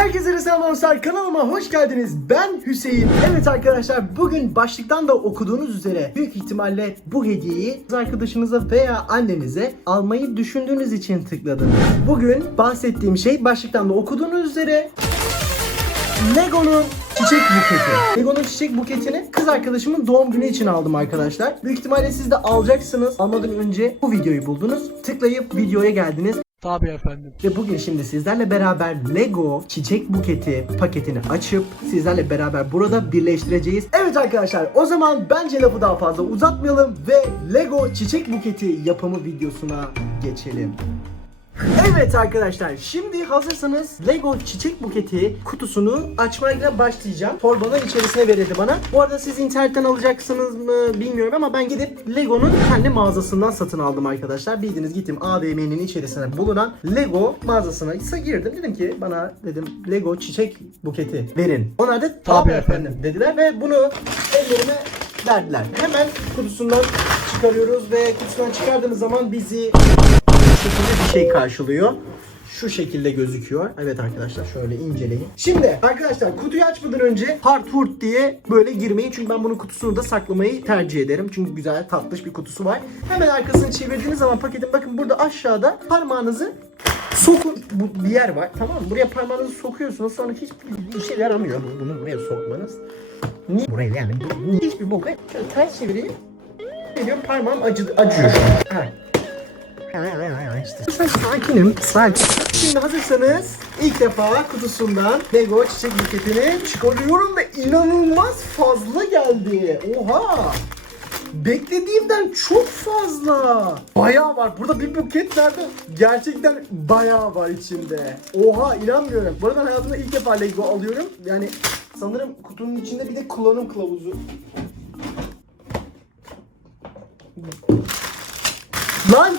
Herkese selam dostlar kanalıma hoş geldiniz. Ben Hüseyin. Evet arkadaşlar bugün başlıktan da okuduğunuz üzere büyük ihtimalle bu hediyeyi kız arkadaşınıza veya annenize almayı düşündüğünüz için tıkladınız. Bugün bahsettiğim şey başlıktan da okuduğunuz üzere Lego'nun çiçek buketi. Lego'nun çiçek buketini kız arkadaşımın doğum günü için aldım arkadaşlar. Büyük ihtimalle siz de alacaksınız. Almadan önce bu videoyu buldunuz. Tıklayıp videoya geldiniz. Tabii efendim. Ve bugün şimdi sizlerle beraber Lego çiçek buketi paketini açıp sizlerle beraber burada birleştireceğiz. Evet arkadaşlar o zaman bence lafı daha fazla uzatmayalım ve Lego çiçek buketi yapımı videosuna geçelim. Evet arkadaşlar şimdi hazırsanız Lego çiçek buketi kutusunu açmayla başlayacağım. Torbanın içerisine verildi bana. Bu arada siz internetten alacaksınız mı bilmiyorum ama ben gidip Lego'nun kendi mağazasından satın aldım arkadaşlar. Bildiğiniz gittim AVM'nin içerisine bulunan Lego mağazasına ise girdim. Dedim ki bana dedim Lego çiçek buketi verin. Onlar da tabii efendim dediler ve bunu ellerime verdiler. Hemen kutusundan çıkarıyoruz ve kutusundan çıkardığımız zaman bizi şekilde bir şey karşılıyor. Şu şekilde gözüküyor. Evet arkadaşlar şöyle inceleyin. Şimdi arkadaşlar kutuyu açmadan önce hard hurt diye böyle girmeyin. Çünkü ben bunun kutusunu da saklamayı tercih ederim. Çünkü güzel tatlış bir kutusu var. Hemen arkasını çevirdiğiniz zaman paketin bakın burada aşağıda parmağınızı sokun. Bu bir yer var tamam mı? Buraya parmağınızı sokuyorsunuz sonra hiç bir şey yaramıyor bunu buraya sokmanız. Niye buraya yani? Hiçbir boka. Şöyle ters çevireyim. Geliyorum parmağım acı, acıyor. İşte. Sakinim, sakin. Şimdi hazırsanız ilk defa kutusundan Lego çiçek buketini çıkarıyorum ve inanılmaz fazla geldi. Oha! Beklediğimden çok fazla. Bayağı var. Burada bir buket nerede? Gerçekten bayağı var içinde. Oha inanmıyorum. Bu arada hayatımda ilk defa Lego alıyorum. Yani sanırım kutunun içinde bir de kullanım kılavuzu. Lan!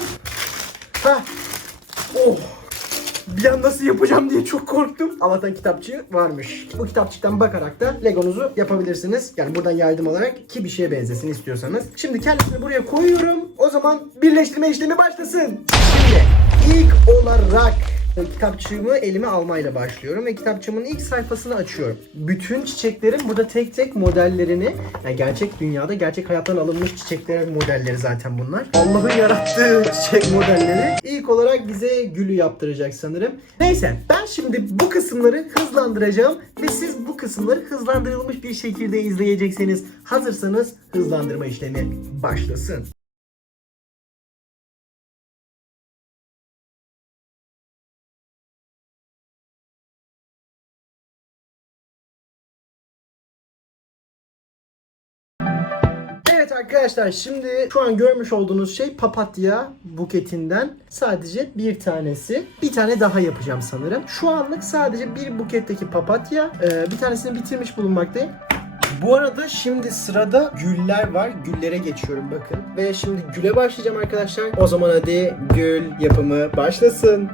Heh. Oh! Bir an nasıl yapacağım diye çok korktum. Allah'tan kitapçı varmış. Bu kitapçıktan bakarak da Legonuzu yapabilirsiniz. Yani buradan yardım alarak ki bir şeye benzesin istiyorsanız. Şimdi kendisini buraya koyuyorum. O zaman birleştirme işlemi başlasın. Şimdi ilk olarak kitapçığımı elime almayla başlıyorum ve kitapçığımın ilk sayfasını açıyorum. Bütün çiçeklerin burada tek tek modellerini, yani gerçek dünyada gerçek hayattan alınmış çiçeklerin modelleri zaten bunlar. Allah'ın yarattığı çiçek modelleri. İlk olarak bize gülü yaptıracak sanırım. Neyse ben şimdi bu kısımları hızlandıracağım ve siz bu kısımları hızlandırılmış bir şekilde izleyecekseniz hazırsanız hızlandırma işlemi başlasın. Arkadaşlar şimdi şu an görmüş olduğunuz şey papatya buketinden sadece bir tanesi. Bir tane daha yapacağım sanırım. Şu anlık sadece bir buketteki papatya. Ee, bir tanesini bitirmiş bulunmaktayım. Bu arada şimdi sırada güller var. Güllere geçiyorum bakın. Ve şimdi güle başlayacağım arkadaşlar. O zaman hadi gül yapımı başlasın.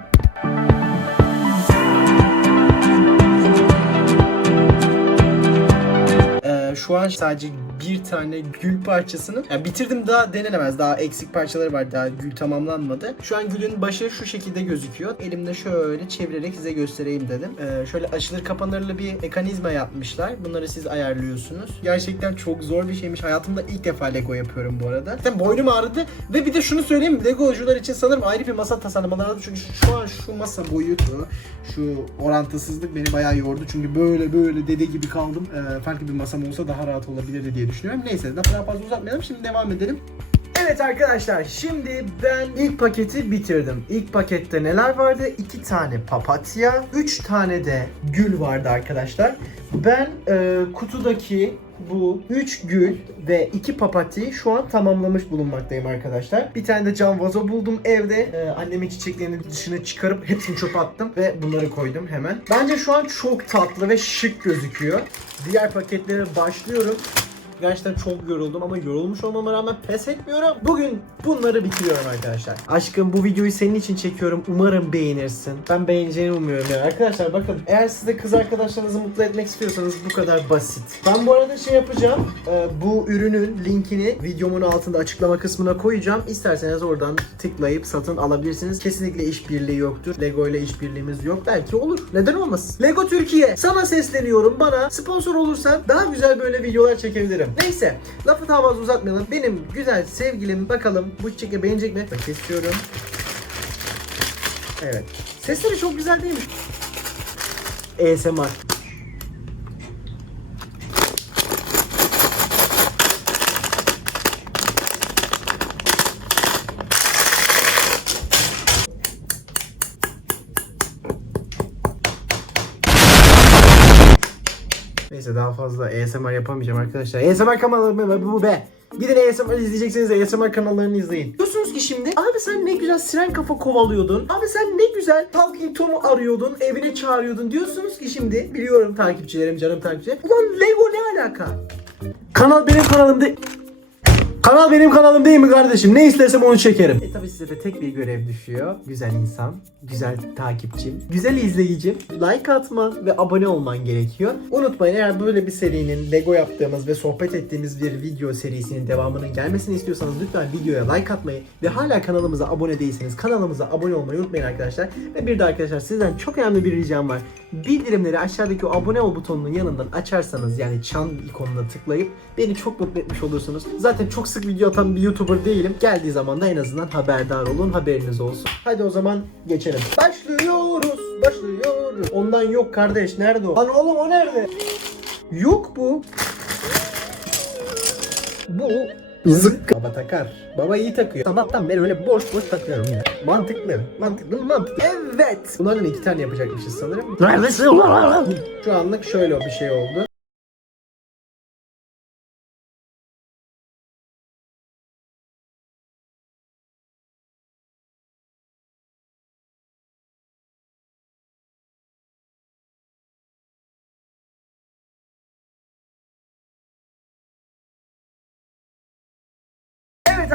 Şu an sadece bir tane gül parçasını yani bitirdim daha denenemez. Daha eksik parçaları var. Daha gül tamamlanmadı. Şu an gülün başı şu şekilde gözüküyor. Elimde şöyle çevirerek size göstereyim dedim. Ee, şöyle açılır kapanırlı bir mekanizma yapmışlar. Bunları siz ayarlıyorsunuz. Gerçekten çok zor bir şeymiş. Hayatımda ilk defa Lego yapıyorum bu arada. Zaten boynum ağrıdı ve bir de şunu söyleyeyim. Legocular için sanırım ayrı bir masa tasarlamaları lazım. Çünkü şu an şu masa boyutu, şu orantısızlık beni bayağı yordu. Çünkü böyle böyle dede gibi kaldım. Ee, farklı bir masam olsa daha rahat olabilirdi diye düşünüyorum. Neyse daha fazla uzatmayalım. Şimdi devam edelim. Evet arkadaşlar şimdi ben ilk paketi bitirdim. İlk pakette neler vardı? İki tane papatya, üç tane de gül vardı arkadaşlar. Ben e, kutudaki bu 3 gül ve 2 papatyayı şu an tamamlamış bulunmaktayım arkadaşlar. Bir tane de cam vazo buldum evde. Ee, annemin çiçeklerinin dışına çıkarıp hepsini çöpe attım ve bunları koydum hemen. Bence şu an çok tatlı ve şık gözüküyor. Diğer paketlere başlıyorum. Gerçekten çok yoruldum ama yorulmuş olmama rağmen pes etmiyorum. Bugün bunları bitiriyorum arkadaşlar. Aşkım bu videoyu senin için çekiyorum. Umarım beğenirsin. Ben beğeneceğini umuyorum ya. Arkadaşlar bakın eğer siz de kız arkadaşlarınızı mutlu etmek istiyorsanız bu kadar basit. Ben bu arada şey yapacağım. Ee, bu ürünün linkini videomun altında açıklama kısmına koyacağım. İsterseniz oradan tıklayıp satın alabilirsiniz. Kesinlikle işbirliği yoktur. Lego ile işbirliğimiz yok. Belki olur. Neden olmasın? Lego Türkiye sana sesleniyorum. Bana sponsor olursan daha güzel böyle videolar çekebilirim. Neyse lafı daha fazla uzatmayalım. Benim güzel sevgilim bakalım bu çiçeği beğenecek mi? Bak kesiyorum. Evet. Sesleri çok güzel değil mi? ASMR. Neyse daha fazla ASMR yapamayacağım arkadaşlar. ASMR kanalı bu be. Gidin ASMR izleyecekseniz ASMR kanallarını izleyin. Diyorsunuz ki şimdi abi sen ne güzel siren kafa kovalıyordun. Abi sen ne güzel Talking Tom'u arıyordun, evine çağırıyordun. Diyorsunuz ki şimdi biliyorum takipçilerim, canım takipçilerim. Ulan Lego ne alaka? Kanal benim kanalım değil. Kanal benim kanalım değil mi kardeşim? Ne istersem onu çekerim. E tabi size de tek bir görev düşüyor. Güzel insan, güzel takipçim, güzel izleyicim. Like atman ve abone olman gerekiyor. Unutmayın eğer böyle bir serinin Lego yaptığımız ve sohbet ettiğimiz bir video serisinin devamının gelmesini istiyorsanız lütfen videoya like atmayı ve hala kanalımıza abone değilseniz kanalımıza abone olmayı unutmayın arkadaşlar. Ve bir de arkadaşlar sizden çok önemli bir ricam var. Bildirimleri aşağıdaki o abone ol butonunun yanından açarsanız yani çan ikonuna tıklayıp beni çok mutlu etmiş olursunuz. Zaten çok sık video atan bir YouTuber değilim. Geldiği zaman da en azından haberdar olun. Haberiniz olsun. Hadi o zaman geçelim. Başlıyoruz. Başlıyoruz. Ondan yok kardeş. Nerede o? Lan oğlum o nerede? Yok bu. Bu Zık. Baba takar. Baba iyi takıyor. Sabahtan beri öyle boş boş takıyorum ya. Mantıklı. Mantıklı mantıklı. Evet. Bunlardan iki tane yapacakmışız sanırım. Neredesin? Şu anlık şöyle bir şey oldu.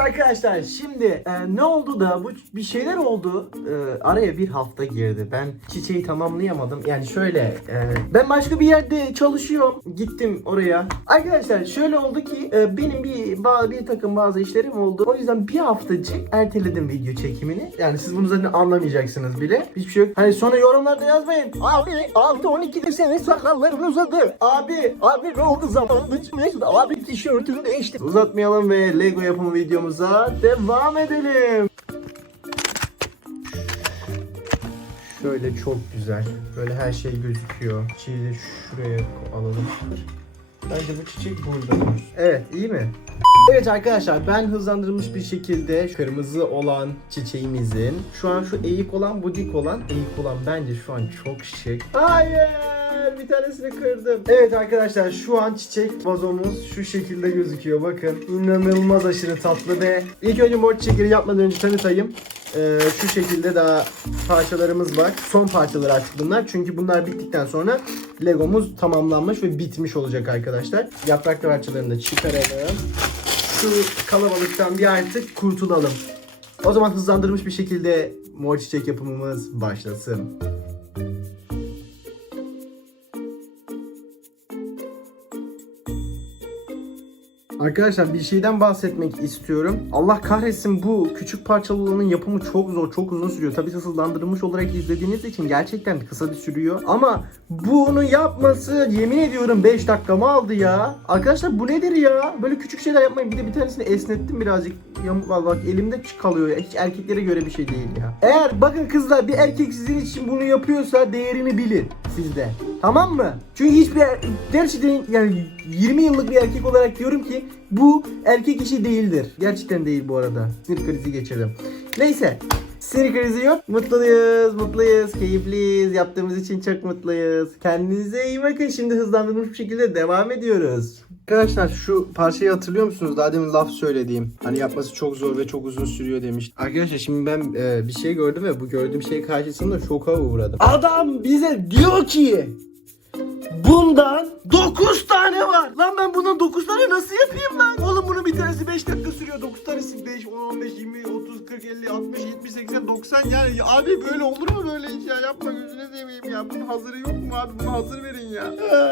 Arkadaşlar şimdi e, ne oldu da bu bir şeyler oldu? E, araya bir hafta girdi. Ben çiçeği tamamlayamadım. Yani şöyle e, ben başka bir yerde çalışıyorum. Gittim oraya. Arkadaşlar şöyle oldu ki e, benim bir ba- bir takım bazı işlerim oldu. O yüzden bir haftacık erteledim video çekimini. Yani siz bunu zaten anlamayacaksınız bile. Hiçbir şey yok. Hani sonra yorumlarda yazmayın. Abi 6-12'de senin sakalların uzadı. abi Abi ne oldu? Zaman. Abi tişörtünü değiştir. Uzatmayalım ve Lego yapımı videomuza devam edelim. Şöyle çok güzel. Böyle her şey gözüküyor. Çiçeği de şuraya alalım. Bence bu çiçek burada. Evet iyi mi? Evet arkadaşlar ben hızlandırılmış bir şekilde kırmızı olan çiçeğimizin şu an şu eğik olan bu dik olan eğik olan bence şu an çok şık. Hayır bir tanesini kırdım. Evet arkadaşlar şu an çiçek vazomuz şu şekilde gözüküyor bakın. İnanılmaz aşırı tatlı ve ilk önce mor çiçekleri yapmadan önce tanıtayım. Ee, şu şekilde daha parçalarımız var. Son parçaları artık bunlar. Çünkü bunlar bittikten sonra Legomuz tamamlanmış ve bitmiş olacak arkadaşlar. Yaprak parçalarını da çıkaralım. Şu kalabalıktan bir artık kurtulalım. O zaman hızlandırılmış bir şekilde mor çiçek yapımımız başlasın. Arkadaşlar bir şeyden bahsetmek istiyorum. Allah kahretsin bu küçük parçalı olanın yapımı çok zor, çok uzun sürüyor. Tabii hızlandırılmış olarak izlediğiniz için gerçekten kısa bir sürüyor. Ama bunu yapması yemin ediyorum 5 dakikamı aldı ya. Arkadaşlar bu nedir ya? Böyle küçük şeyler yapmayın. Bir de bir tanesini esnettim birazcık. Yamuk bak elimde kalıyor ya. Hiç erkeklere göre bir şey değil ya. Eğer bakın kızlar bir erkek sizin için bunu yapıyorsa değerini bilin sizde. Tamam mı? Çünkü hiçbir er- gerçekten yani 20 yıllık bir erkek olarak diyorum ki bu erkek işi değildir. Gerçekten değil bu arada. Sinir krizi geçirdim. Neyse. Sinir krizi yok. Mutluyuz, mutluyuz, keyifliyiz. Yaptığımız için çok mutluyuz. Kendinize iyi bakın. Şimdi hızlandırılmış bir şekilde devam ediyoruz. Arkadaşlar şu parçayı hatırlıyor musunuz? Daha demin laf söylediğim. Hani yapması çok zor ve çok uzun sürüyor demiş. Arkadaşlar şimdi ben e, bir şey gördüm ve bu gördüğüm şey karşısında şoka uğradım. Adam bize diyor ki bundan 9 tane var. Lan ben bundan 9 tane nasıl yapayım lan? Oğlum bunun bir tanesi 5 dakika sürüyor. 9 tanesi 5, 10, 15, 20, 30, 40, 50, 60, 70, 80, 90 yani. Abi böyle olur mu böyle iş ya? Yapma gözüne seveyim ya. Bunun hazırı yok mu abi? Bunu hazır verin ya. Aa,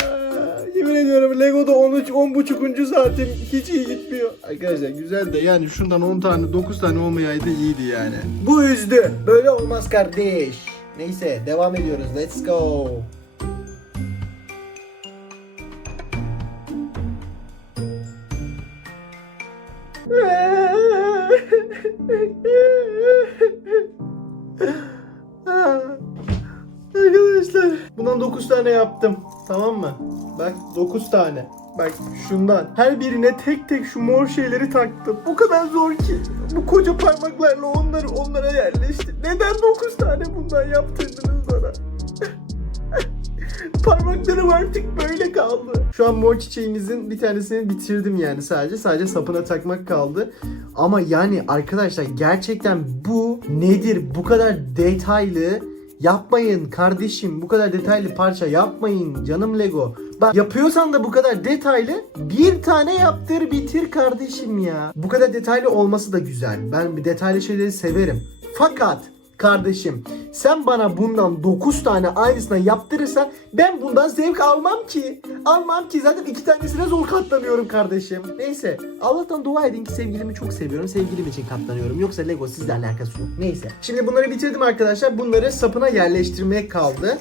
yemin ediyorum Lego'da 13, 10 buçukuncu saatim hiç iyi gitmiyor. Arkadaşlar güzel de yani şundan 10 tane 9 tane olmayaydı iyiydi yani. Bu üzdü. Böyle olmaz kardeş. Neyse devam ediyoruz. Let's go. Arkadaşlar bundan 9 tane yaptım. Tamam mı? Bak 9 tane. Bak şundan. Her birine tek tek şu mor şeyleri taktım. Bu kadar zor ki. Bu koca parmaklarla onları onlara yerleştir. Neden 9 tane bundan yaptırdınız bana? Parmaklarım artık böyle kaldı. Şu an mor çiçeğimizin bir tanesini bitirdim yani sadece. Sadece sapına takmak kaldı. Ama yani arkadaşlar gerçekten bu nedir? Bu kadar detaylı yapmayın kardeşim. Bu kadar detaylı parça yapmayın canım Lego. Bak yapıyorsan da bu kadar detaylı bir tane yaptır bitir kardeşim ya. Bu kadar detaylı olması da güzel. Ben detaylı şeyleri severim. Fakat Kardeşim sen bana bundan 9 tane aynısından yaptırırsan ben bundan zevk almam ki. Almam ki zaten iki tanesine zor katlanıyorum kardeşim. Neyse Allah'tan dua edin ki sevgilimi çok seviyorum. Sevgilim için katlanıyorum. Yoksa Lego sizle alakası yok. Neyse. Şimdi bunları bitirdim arkadaşlar. Bunları sapına yerleştirmek kaldı.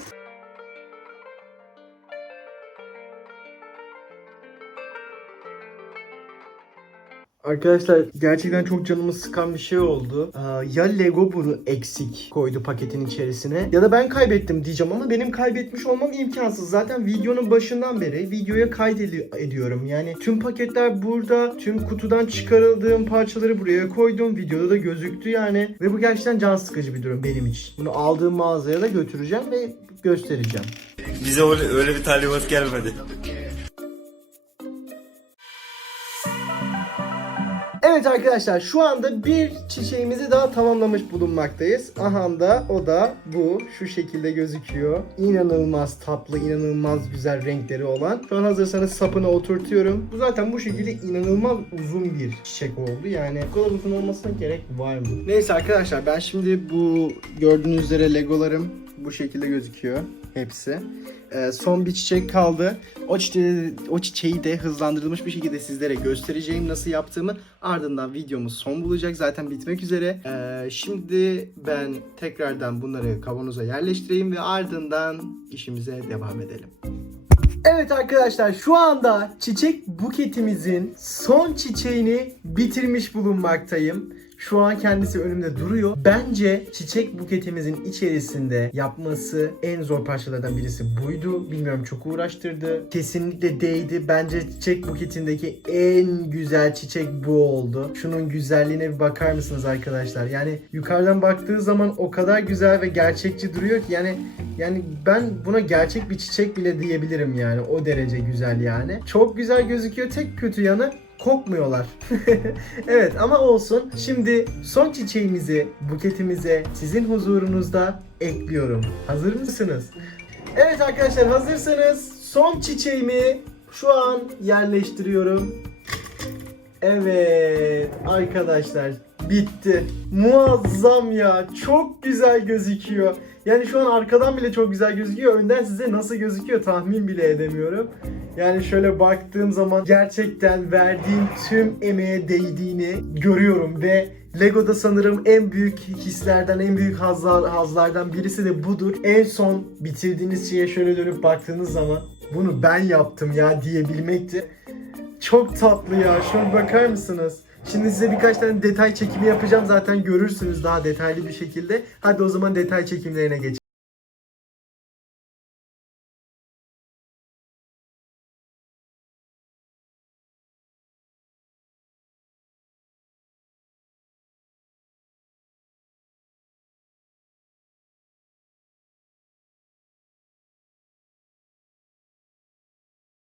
Arkadaşlar gerçekten çok canımı sıkan bir şey oldu. Ya Lego bunu eksik koydu paketin içerisine ya da ben kaybettim diyeceğim ama benim kaybetmiş olmam imkansız. Zaten videonun başından beri videoya kaydediyorum. Yani tüm paketler burada, tüm kutudan çıkarıldığım parçaları buraya koydum. Videoda da gözüktü yani. Ve bu gerçekten can sıkıcı bir durum benim için. Bunu aldığım mağazaya da götüreceğim ve göstereceğim. Bize öyle, öyle bir talimat gelmedi. Evet arkadaşlar şu anda bir çiçeğimizi daha tamamlamış bulunmaktayız. Aha da o da bu. Şu şekilde gözüküyor. İnanılmaz tatlı, inanılmaz güzel renkleri olan. Şu an hazırsanız sapına oturtuyorum. Bu zaten bu şekilde inanılmaz uzun bir çiçek oldu. Yani bu kadar uzun olmasına gerek var mı? Neyse arkadaşlar ben şimdi bu gördüğünüz üzere legolarım bu şekilde gözüküyor. Hepsi. Ee, son bir çiçek kaldı. O çiçeği, o çiçeği de hızlandırılmış bir şekilde sizlere göstereceğim nasıl yaptığımı. Ardından videomuz son bulacak. Zaten bitmek üzere. Ee, şimdi ben tekrardan bunları kavanoza yerleştireyim ve ardından işimize devam edelim. Evet arkadaşlar şu anda çiçek buketimizin son çiçeğini bitirmiş bulunmaktayım. Şu an kendisi önümde duruyor. Bence çiçek buketimizin içerisinde yapması en zor parçalardan birisi buydu. Bilmiyorum çok uğraştırdı. Kesinlikle değdi. Bence çiçek buketindeki en güzel çiçek bu oldu. Şunun güzelliğine bir bakar mısınız arkadaşlar? Yani yukarıdan baktığı zaman o kadar güzel ve gerçekçi duruyor ki yani yani ben buna gerçek bir çiçek bile diyebilirim yani. O derece güzel yani. Çok güzel gözüküyor. Tek kötü yanı kokmuyorlar. evet ama olsun. Şimdi son çiçeğimizi buketimize sizin huzurunuzda ekliyorum. Hazır mısınız? Evet arkadaşlar hazırsanız son çiçeğimi şu an yerleştiriyorum. Evet arkadaşlar bitti. Muazzam ya. Çok güzel gözüküyor. Yani şu an arkadan bile çok güzel gözüküyor. Önden size nasıl gözüküyor tahmin bile edemiyorum. Yani şöyle baktığım zaman gerçekten verdiğim tüm emeğe değdiğini görüyorum ve Lego'da sanırım en büyük hislerden, en büyük hazlar, hazlardan birisi de budur. En son bitirdiğiniz şeye şöyle dönüp baktığınız zaman bunu ben yaptım ya diyebilmektir. Çok tatlı ya. Şuna bakar mısınız? Şimdi size birkaç tane detay çekimi yapacağım zaten görürsünüz daha detaylı bir şekilde. Hadi o zaman detay çekimlerine geçelim.